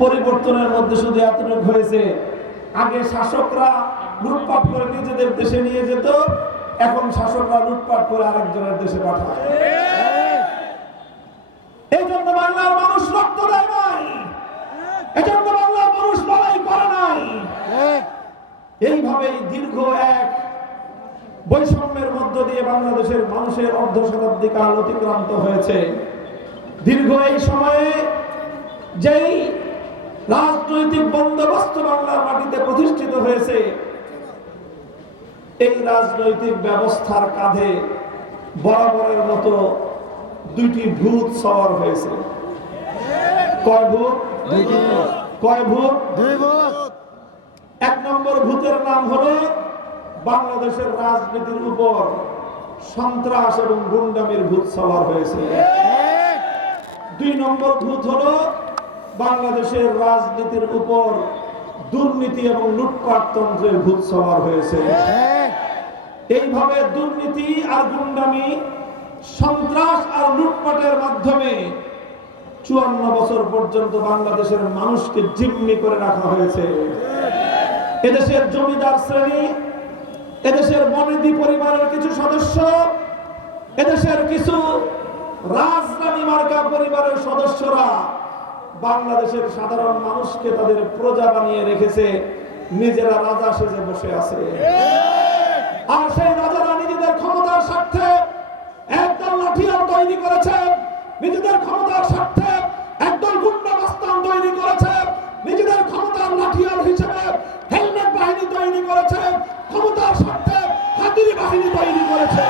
পরিবর্তনের মধ্যে শুধু এতটুকু হয়েছে, আগে শাসকরা লুটপাট করে নিজেদের দেশে নিয়ে যেত, এখন শাসকরা লুটপাট করে আরেকজনের দেশে পাঠায়। এই জন্য বাংলার মানুষ রক্ত দেয় নাই, এই জন্য বাংলার মানুষ লড়াই করে নাই। এইভাবেই দীর্ঘ এক বৈষম্যের মধ্য দিয়ে বাংলাদেশের মানুষের অর্ধ শতাব্দী কাল অতিক্রান্ত হয়েছে। দীর্ঘ এই সময়ে যেই রাজনৈতিক বন্দোবস্ত বাংলার মাটিতে প্রতিষ্ঠিত হয়েছে, এই রাজনৈতিক ব্যবস্থার কাঁধে বরাবরের মতো দুইটি ভূত সওয়ার হয়েছে। কয় ভূত? কয় ভূত? এক নম্বর ভূতের নাম হলো বাংলাদেশের রাজনীতির উপর সন্ত্রাস এবং গুন্ডামির ভূত সওয়ার হয়েছে। দুই নম্বর ভূত হলো বাংলাদেশের রাজনীতির উপর দুর্নীতি এবং লুটপাট তন্ত্রের ভূত সওয়ার হয়েছে। এইভাবে দুর্নীতি আর গুন্ডামি, সন্ত্রাস আর লুটপাটের মাধ্যমে 54 বছর পর্যন্ত বাংলাদেশের মানুষকে জিম্মি করে রাখা হয়েছে। এদেশের জমিদার শ্রেণী, এদেশের বনেদি পরিবারের কিছু সদস্য, এদেশের কিছু রাজরানী মার্কা পরিবারের সদস্যরা বাংলাদেশের সাধারণ মানুষকে তাদের প্রজা বানিয়ে রেখেছে, নিজেরা রাজা সেজে বসে আছে। আর সেই রাজারা নিজেদের ক্ষমতার স্বার্থে একদল লাঠিয়াল তৈরি করেছে, নিজেদের ক্ষমতার স্বার্থে একদল গুন্ডা মাস্তান তৈরি করেছে, নিজেদের ক্ষমতার লাঠিয়াল হিসেবে হেলমেট বাহিনী তৈরি করেছে, ক্ষমতার স্বার্থে হাতুড়ি বাহিনী তৈরি করেছে।